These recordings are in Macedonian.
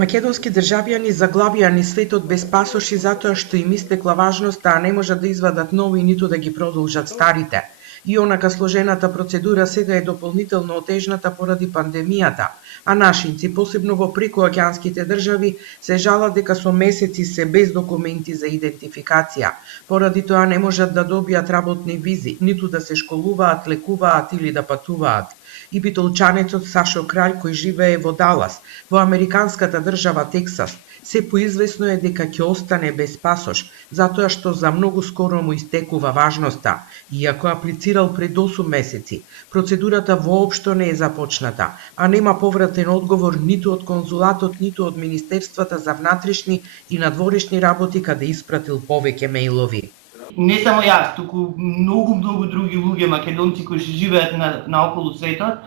Македонски државјани заглавија низ светот без пасоши затоа што им истекла важноста, а не можат да извадат нови ниту да ги продолжат старите. И онака сложената процедура сега е дополнително отежната поради пандемијата, а нашинци, посебно во прекоокеанските држави, се жалат дека со месеци се без документи за идентификација. Поради тоа не можат да добијат работни визи, ниту да се школуваат, лекуваат или да патуваат. И битолчанецот Сашо Краљ, кој живее во Далас, во американската држава Тексас, се поизвестно е дека ќе остане без пасош, затоа што за многу скоро му истекува важноста. Иако аплицирал пред 8 месеци, процедурата воопшто не е започната, а нема повратен одговор ниту од конзулатот, ниту од Министерствата за внатрешни и надворешни работи, каде испратил повеќе мејлови. Не само јас, туку многу други луѓе македонци кои живеат наоколу светот,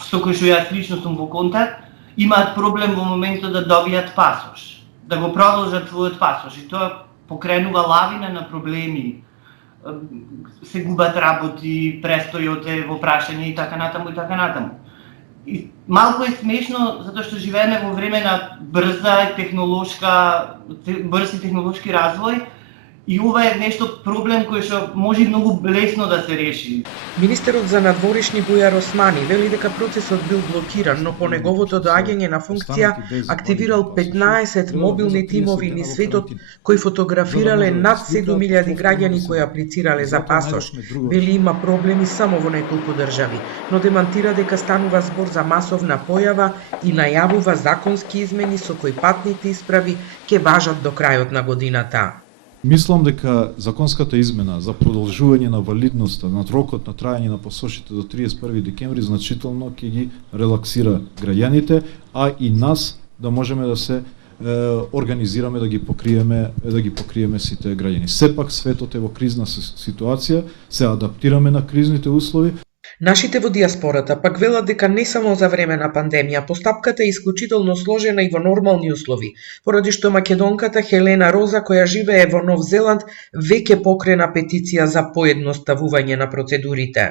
со кои што јас лично сум во контакт, имаат проблем во моментот да добијат пасош, да го продолжат својот пасош, и тоа покренува лавина на проблеми. Се губат работи, престојот е во прашање и така натаму и така натаму. И малку е смешно затоа што живееме во време на брз и технолошки развој. И ова е нешто проблем кој што може многу лесно да се реши. Министерот за надворешни Бујар Османи вели дека процесот бил блокиран, но по неговото доаѓање на функција активирал 15 мобилни тимови низ светот кои фотографирале над 7000 граѓани кои аплицирале за пасош. Вели има проблеми само во неколку држави, но демантира дека станува збор за масовна појава и најавува законски измени со кои патните исправи ќе важат до крајот на годината. Мислам дека законската измена за продолжување на валидноста на рокот на трајање на пасошите до 31 декември значително ќе ги релаксира граѓаните, а и нас да можеме да се организираме да ги покриеме сите граѓани. Сепак светот е во кризна ситуација, се адаптираме на кризните услови. Нашите во диаспората пак велат дека не само за време на пандемија, постапката е исклучително сложена и во нормални услови, поради што македонката Хелена Роза, која живее во Нов Зеланд, веќе покрена петиција за поедноставување на процедурите.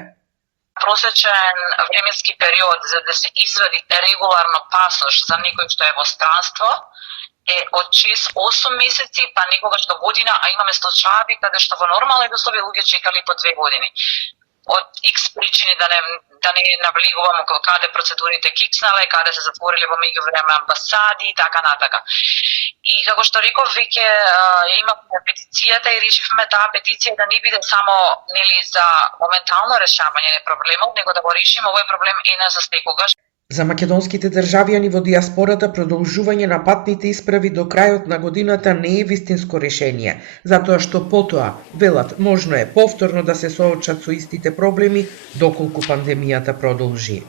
Просечен временски период за да се извади регуларно пасош за некој што е во странство е од 6-8 месеци, па некогаш до година, а имаме случаи каде што во нормални услови луѓе чекали по 2 години. Од X причини да не навлегувам каде процедурите кикснале, каде се затвориле во меѓувреме амбасади и така натака. И како што реков, веќе имавме петицијата и решивме таа петиција да не биде само за моментално решавање на проблемот, него да го решиме овој проблем и на застекогаш. За македонските државјани во диаспората продолжување на патните исправи до крајот на годината не е вистинско решение, затоа што потоа, велат, можно е повторно да се соочат со истите проблеми доколку пандемијата продолжи.